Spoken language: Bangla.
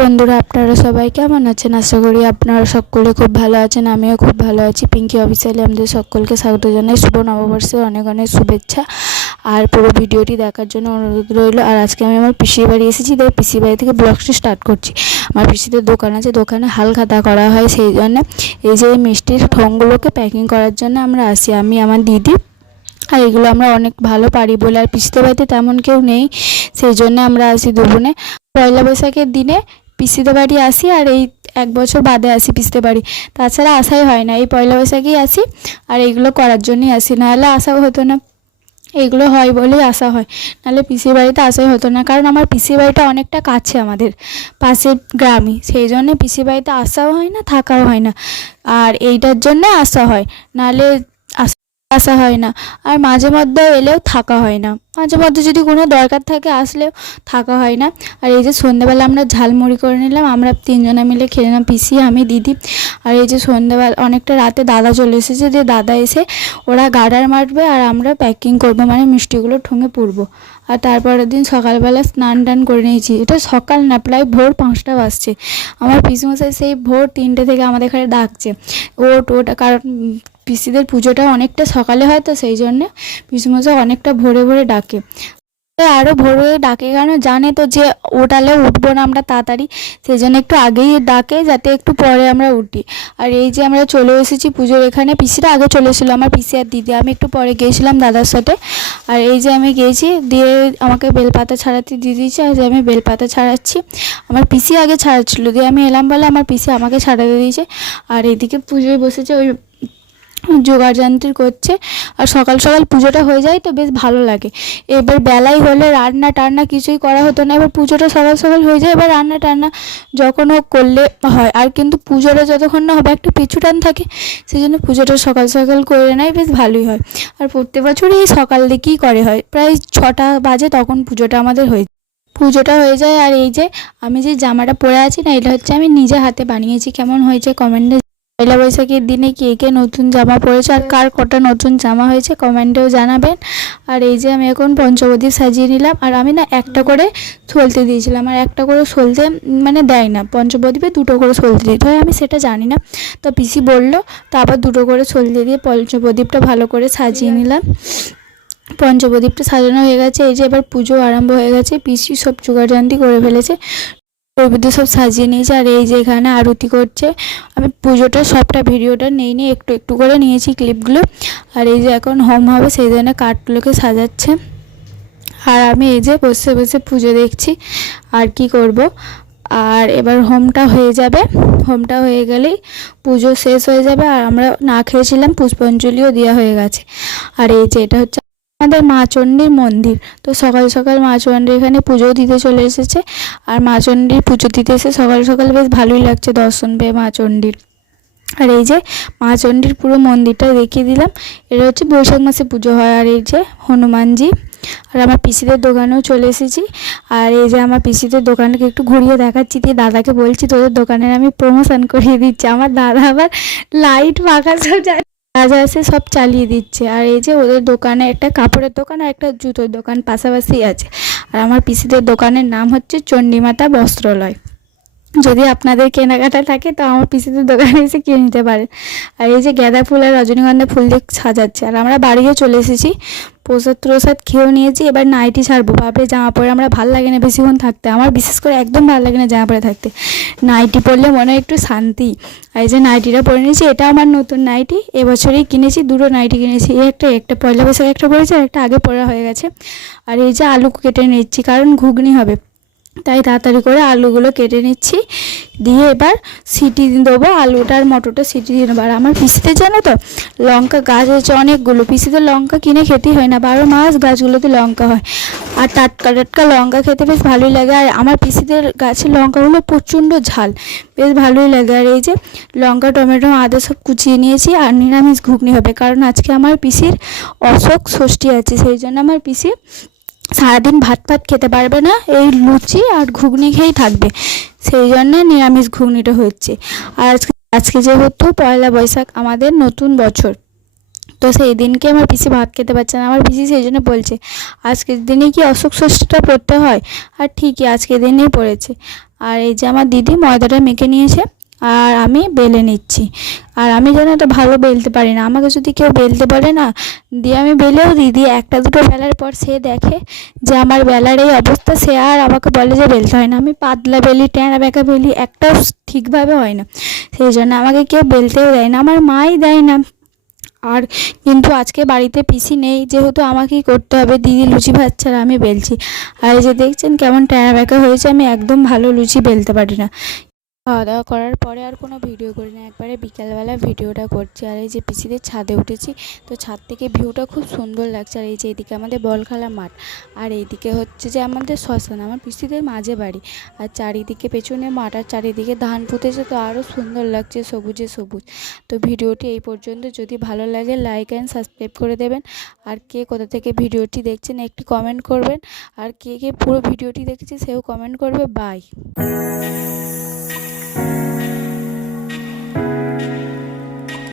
বন্ধুরা, আপনারা সবাই কেমন আছেন? আশা করি আপনারা সকলে খুব ভালো আছেন। আমিও খুব ভালো আছি। পিঙ্কি অফিসিয়ালি আমাদের সকলকে স্বাগত জানাই। শুভ নববর্ষের অনেক অনেক শুভেচ্ছা। আর পুরো ভিডিওটি দেখার জন্য অনুরোধ রইল। আর আজকে আমি আমার পিসির বাড়ি এসেছি, তাই পিসির বাড়ি থেকে ব্লগটি স্টার্ট করছি। আমার পিসিদের দোকান আছে, দোকানে হাল খাতা করা হয়, সেই জন্য এই যে মিষ্টির ঠোঙগুলোকে প্যাকিং করার জন্য আমরা আসি, আমি আমার দিদি। আর এগুলো আমরা অনেক ভালো পারি বলে, আর পিসিদের বাড়িতে তেমন কেউ নেই, সেই জন্য আমরা আসি দুপুরে। পয়লা বৈশাখের দিনে পিসিদের বাড়ি আসি, আর এই 1 বছর বাদে আসি পিসিদের বাড়ি, তাছাড়া আসাই হয় না। এই পয়লা বৈশাখেই আসি, আর এইগুলো করার জন্যই আসি, নাহলে আসাও হতো না। এইগুলো হয় বলেই আসা হয়, নাহলে পিসির বাড়িতে আসাই হতো না। কারণ আমার পিসির বাড়িটা অনেকটা কাছে, আমাদের পাশের গ্রামই, সেই জন্য পিসির বাড়িতে আসাও হয় না, থাকাও হয় না। আর এইটার জন্য আসা হয়, নাহলে আসা হয় না। আর মাঝে মধ্যে এলেও থাকা হয় না, মাঝে মধ্যে যদি কোনো দরকার থাকে আসলেও থাকা হয় না। আর এই যে সন্ধ্যেবেলা আমরা ঝালমুড়ি করে নিলাম, আমরা 3 জনে মিলে খেয়ে নিলাম, পিসি, আমি, দিদি। আর এই যে সন্ধ্যেবেলা অনেকটা রাতে দাদা চলে এসেছে, যে দাদা এসে ওরা গার্ডার মারবে, আর আমরা প্যাকিং করবো, মানে মিষ্টিগুলো ঠোঙে পুরবো। আর তারপরের দিন সকালবেলা স্নান টান করে নিয়েছি। এটা সকাল না, প্রায় ভোর 5টা বাজছে। আমার পিসিমশাই সেই ভোর 3টে থেকে আমাদের এখানে ডাকছে, ওটা কারণ পিসিদের পুজোটা অনেকটা সকালে হয়, তো সেই জন্যে পিসিমশাই অনেকটা ভোরে ভোরে ডাকে। আরও ভোরে ডাকে কেন জানে তো, যে ওঠালে উঠবো না আমরা তাড়াতাড়ি, সেই জন্য একটু আগেই ডাকে, যাতে একটু পরে আমরা উঠি। আর এই যে আমরা চলে এসেছি পুজোর এখানে। পিসিরা আগে চলে এসেছিলো, আমার পিসি আর দিদি, আমি একটু পরে গিয়েছিলাম দাদার সাথে। আর এই যে আমি গিয়েছি, দিয়ে আমাকে বেলপাতা ছাড়াতে দিয়ে দিয়েছে, আর যে আমি বেলপাতা ছাড়াচ্ছি। আমার পিসি আগে ছাড়াচ্ছিলো, দিয়ে আমি এলাম বলে আমার পিসি আমাকে ছাড়াতে দিয়েছে। আর এইদিকে পুজোয় বসেছে, ওই জোগাড় যন্ত্র করছে। আর সকাল সকাল পুজোটা হয়ে যায়, তো বেশ ভালো লাগে। এবার বেলায় হলে রান্না টান্না কিছুই করা হতো না, এবার পুজোটা সকাল সকাল হয়ে যায়, এবার রান্না টান্না যখন হোক করলে হয়। আর কিন্তু পুজোটা যতক্ষণ না হবে একটা পিছু টান থাকে, সেই জন্য পুজোটা সকাল সকাল করে নেয়, বেশ ভালোই হয়। আর প্রত্যেক বছরই এই সকাল দিকেই করে হয়, প্রায় 6টা বাজে তখন পুজোটা আমাদের হয়ে যায়। আর এই যে আমি যে জামাটা পরে আছি না, এটা হচ্ছে আমি নিজে হাতে বানিয়েছি। কেমন হয়েছে কমেন্টে। পয়লা বৈশাখের দিনে কে কে নতুন জামা পরেছে, আর কার কটা নতুন জামা হয়েছে কমেন্টেও জানাবেন। আর এই যে আমি এখন পঞ্চবদ্বীপ সাজিয়ে নিলাম। আর আমি না একটা করে সলতে দিয়েছিলাম, আর একটা করে সলতে মানে দেয় না, পঞ্চবদ্বীপে 2টো করে সলতে দিতে হয়, আমি সেটা জানি না। তো পিসি বললো, তো আবার 2টো করে সলতে দিয়ে পঞ্চবদ্বীপটা ভালো করে সাজিয়ে নিলাম। পঞ্চপ্রদীপটা সাজানো হয়ে গেছে। এই যে এবার পুজো আরম্ভ হয়ে গেছে, পিসি সব জোগাড়যন্ত্র করে ফেলেছে, প্রভৃতি সব সাজিয়ে নিয়েছে। আর এই যে এখানে আরতি করছে। আমি পুজোটা সবটা ভিডিওটা নিয়ে একটু একটু করে নিয়েছি ক্লিপগুলো। আর এই যে এখন হোম হবে, সেই জন্য কাঠগুলোকে সাজাচ্ছে। আর আমি এই যে বসে বসে পুজো দেখছি, আর কি করব। আর এবার হোমটা হয়ে যাবে, হোমটা হয়ে গেলেই পুজো শেষ হয়ে যাবে। আর আমরা না খেয়েছিলাম, পুষ্পাঞ্জলিও দেওয়া হয়ে গেছে। আর এই যে এটা হচ্ছে আমাদের মা চণ্ডীর মন্দির। তো সকাল সকাল মা চণ্ডী এখানে পুজো দিতে চলে এসেছে। আর মা চণ্ডীর পুজো দিতে এসে সকাল সকাল বেশ ভালোই লাগছে দর্শন পেয়ে মা চণ্ডীর। আর এই যে মা চণ্ডীর পুরো মন্দিরটা দেখিয়ে দিলাম। এটা হচ্ছে বৈশাখ মাসে পুজো হয়। আর এই যে হনুমানজি। আর আমার পিসিদের দোকানেও চলে এসেছি। আর এই যে আমার পিসিদের দোকানকে একটু ঘুরিয়ে দেখাচ্ছি, দিয়ে দাদাকে বলছি তোদের দোকানের আমি প্রমোশন করিয়ে দিচ্ছি। আমার দাদা আবার লাইট পাখা সব রাজা এসে সব চালিয়ে দিচ্ছে। আর এই যে ওদের দোকানে একটা কাপড়ের দোকান আর একটা জুতোর দোকান পাশাপাশি আছে। আর আমার পিসিদের দোকানের নাম হচ্ছে চণ্ডীমাতা বস্ত্রালয়। যদি আপনাদের কেনাকাটা থাকে তো আমার পিসিদের দোকানে এসে কিনে নিতে পারেন। আর এই যে গাঁদা ফুল আর রজনীগন্ধা ফুল দিয়ে সাজাচ্ছে। আর আমরা বাড়িও চলে এসেছি, প্রসাদ খেয়েও নিয়েছি। এবার নাইটি ছাড়বো, ভাবে জামা পরে আমরা ভালো লাগে না বেশিক্ষণ থাকতে, আমার বিশেষ করে একদম ভালো লাগে না জামা পরে থাকতে, নাইটি পরলে মনে হয় একটু শান্তি। আর এই যে নাইটিটা পরে নিয়েছি, এটা আমার নতুন নাইটি, এবছরেই কিনেছি, 2টো নাইটি কিনেছি, একটা পয়লা বৈশাখ একটা পরেছি, আর একটা আগে পরা হয়ে গেছে। আর এই যে আলু কেটে নিচ্ছি, কারণ ঘুগনি হবে, তাই তাড়াতাড়ি করে আলুগুলো কেটে নিচ্ছি, দিয়ে এবার সিটি দেবো, আলুটা আর মটরটা সিটি দিয়ে নেবো। আর আমার পিসিতে জানো তো লঙ্কা গাছ হচ্ছে অনেকগুলো, পিসিতে লঙ্কা কিনে খেতেই হয় না, 12 মাস গাছগুলোতে লঙ্কা হয়। আর টাটকা টাটকা লঙ্কা খেতে বেশ ভালোই লাগে। আর আমার পিসিদের গাছের লঙ্কাগুলো প্রচণ্ড ঝাল, বেশ ভালোই লাগে। আর এই যে লঙ্কা টমেটো আদা সব কুচিয়ে নিয়েছি। আর নিরামিষ ঘুগনি হবে, কারণ আজকে আমার পিসির অশোক ষষ্ঠী আছে, সেই জন্য আমার পিসি সারাদিন ভাত খেতে পারবে না, এই লুচি আর ঘুগনি খেয়েই থাকবে, সেই জন্য নিরামিষ ঘুগনিটা হচ্ছে। আর আজকে যেহেতু পয়লা বৈশাখ আমাদের নতুন বছর, তো সেই দিনকে আমার পিসি ভাত খেতে পারছে না। আমার পিসি সেই জন্য বলছে আজকের দিনে কি অশোক ষষ্ঠীটা পড়তে হয়, আর ঠিকই আজকের দিনেই পড়েছে। আর এই যে আমার দিদি ময়দাটা মেখে নিয়েছে আর আমি বেলে নিচ্ছি। আর আমি যেন এটা ভালো বেলতে পারি না, আমাকে যদি কেউ বেলতে পারে না দিয়ে আমি বেলেও দিই একটা দুটো বেলার পর সে দেখে যে আমার বেলার এই অবস্থা, সে আর আমাকে বলে যে বেলতে হয় না। আমি পাতলা বেলি, ট্যাঁড়া ব্যাকা বেলি, একটাও ঠিকভাবে হয় না, সেই জন্য আমাকে কেউ বেলতেও দেয় না, আমার মাই দেয় না। আর কিন্তু আজকে বাড়িতে পিসি নেই যেহেতু আমাকেই করতে হবে, দিদি লুচি ভাজছে আর আমি বেলছি। আর এই যে দেখছেন কেমন ট্যাঁড়া ব্যাকা হয়েছে, আমি একদম ভালো লুচি বেলতে পারি না। খাওয়া দাওয়া করার পরে আর কোনো ভিডিও করি না, একবারে বিকালবেলা ভিডিওটা করছি। আর এই যে পিসিদের ছাদে উঠেছি, তো ছাদ থেকে ভিউটা খুব সুন্দর লাগছে। আর এই যে এইদিকে আমাদের বল খেলা মাঠ, আর এইদিকে হচ্ছে যে আমাদের শ্মশান, আমার পিসিদের মাঝে বাড়ি, আর চারিদিকে পেছনে মাঠ, আর চারিদিকে ধান পুঁতেছে, তো আরও সুন্দর লাগছে সবুজে সবুজ। তো ভিডিওটি এই পর্যন্ত, যদি ভালো লাগে লাইক অ্যান্ড সাবস্ক্রাইব করে দেবেন। আর কে কোথা থেকে ভিডিওটি দেখছেন একটি কমেন্ট করবেন, আর কে কে পুরো ভিডিওটি দেখেছে সেও কমেন্ট করবে। বাই।